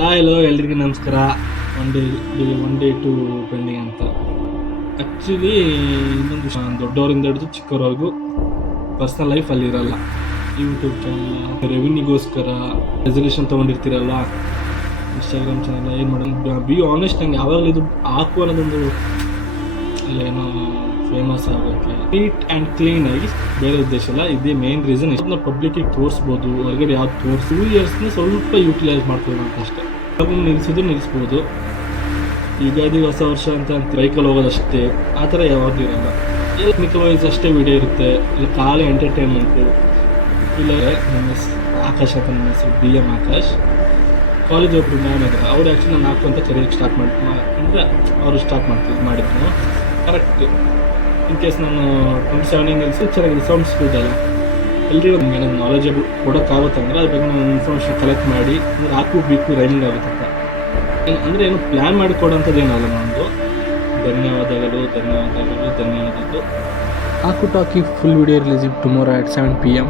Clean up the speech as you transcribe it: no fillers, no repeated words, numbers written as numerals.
Hello ಎಲ್ರಿಗೂ ನಮಸ್ಕಾರ. One day to pending ಅಂತ. ಆ್ಯಕ್ಚುಲಿ ಇನ್ನೊಂದು ದೊಡ್ಡವರಿಂದ ಹಿಡಿದು ಚಿಕ್ಕವರೆಗೂ ಪರ್ಸ್ನಲ್ ಲೈಫ್ ಅಲ್ಲಿ ಇರಲ್ಲ. ಯೂಟ್ಯೂಬ್ ಚಾನಲ್ ರೆವಿನ್ಯೂಗೋಸ್ಕರ ರೆಸಲ್ಯೂಷನ್ ತೊಗೊಂಡಿರ್ತೀರಲ್ಲ, ಇನ್ಸ್ಟಾಗ್ರಾಮ್ ಚಾನಲ್ ಏನು ಮಾಡೋದು, ಬಿ ಆನೆಸ್ಟ್. ನಂಗೆ ಯಾವಾಗಲೂ ಇದು ಹಾಕು ಅನ್ನೋದೊಂದು ಏನೋ ಫೇಮಸ್ ಆಗೋಕ್ಕೆ, ನೀಟ್ ಆ್ಯಂಡ್ ಕ್ಲೀನ್ ಆಗಿ, ಬೇರೆ ಉದ್ದೇಶ ಇಲ್ಲ. ಇದೇ ಮೇನ್ ರೀಸನ್. ಇದನ್ನ ಪಬ್ಲಿಕ್ಕಿಗೆ ತೋರಿಸ್ಬೋದು, ಹೊರಗಡೆ ಯಾವ್ದು 2 ಇಯರ್ಸ್ನ ಸ್ವಲ್ಪ ಯೂಟಿಲೈಸ್ ಮಾಡ್ಕೊಳ್ಳೋಣ ಅಂತ ಅಷ್ಟೇ. ನಿಲ್ಲಿಸ್ಬೋದು. ಯುಗಾದಿ ಹೊಸ ವರ್ಷ ಅಂತ ಬೈಕಲ್ಲಿ ಹೋಗೋದಷ್ಟೇ, ಆ ಥರ ಯಾವ್ದು ಇರಲ್ಲ. ಟೆಕ್ನಿಕಲ್ ವೈಸ್ ಅಷ್ಟೇ ವಿಡಿಯೋ ಇರುತ್ತೆ, ಇಲ್ಲ ಖಾಲಿ ಎಂಟರ್ಟೈನ್ಮೆಂಟು. ಇಲ್ಲ ನನ್ನ ಆಕಾಶ್ ಅಂತ, ನನ್ನ ಹೆಸರು BM ಆಕಾಶ್. ಕಾಲೇಜ್ ಒಬ್ಬರು ಮ್ಯಾಮ್ ಇದ್ದಾರೆ, ಅವ್ರು ಆ್ಯಕ್ಚುಲಿ ನಾನು ಹಾಕು ಅಂತ ಕರೆಯೋಕ್ಕೆ ಸ್ಟಾರ್ಟ್ ಅಂದರೆ ಅವರು ಸ್ಟಾರ್ಟ್ ಮಾಡಿದ್ರು ಕರೆಕ್ಟ್. ಇನ್ ಕೇಸ್ ನಾನು 27 ನಿಲ್ಲಿಸಿ ಚೆನ್ನಾಗಿದೆ, ಸೌಂಡ್ಸ್ ಗುಡ್ ಅಲ್ಲ. ಎಲ್ರಿಗೂ ನಮಗೆ ನನ್ನ ನಾಲೆಜಬಲ್ ಕೊಡೋಕ್ಕಾಗುತ್ತೆ ಅಂದರೆ ಅದ್ರ ಬಗ್ಗೆ ನಾನು ಇನ್ಫಾರ್ಮೇಷನ್ ಕಲೆಕ್ಟ್ ಮಾಡಿ ಹಾಕು ರೈನಿಂಗ್ ಆಗುತ್ತೆ ಅಂತ. ಅಂದರೆ ಏನು ಪ್ಲ್ಯಾನ್ ಮಾಡಿ ಕೊಡೋಂಥದ್ದೇನಲ್ಲ ನಮ್ಮದು. ಧನ್ಯವಾದಗಳು. Aku Talkie full video releasing tomorrow at 7 p.m.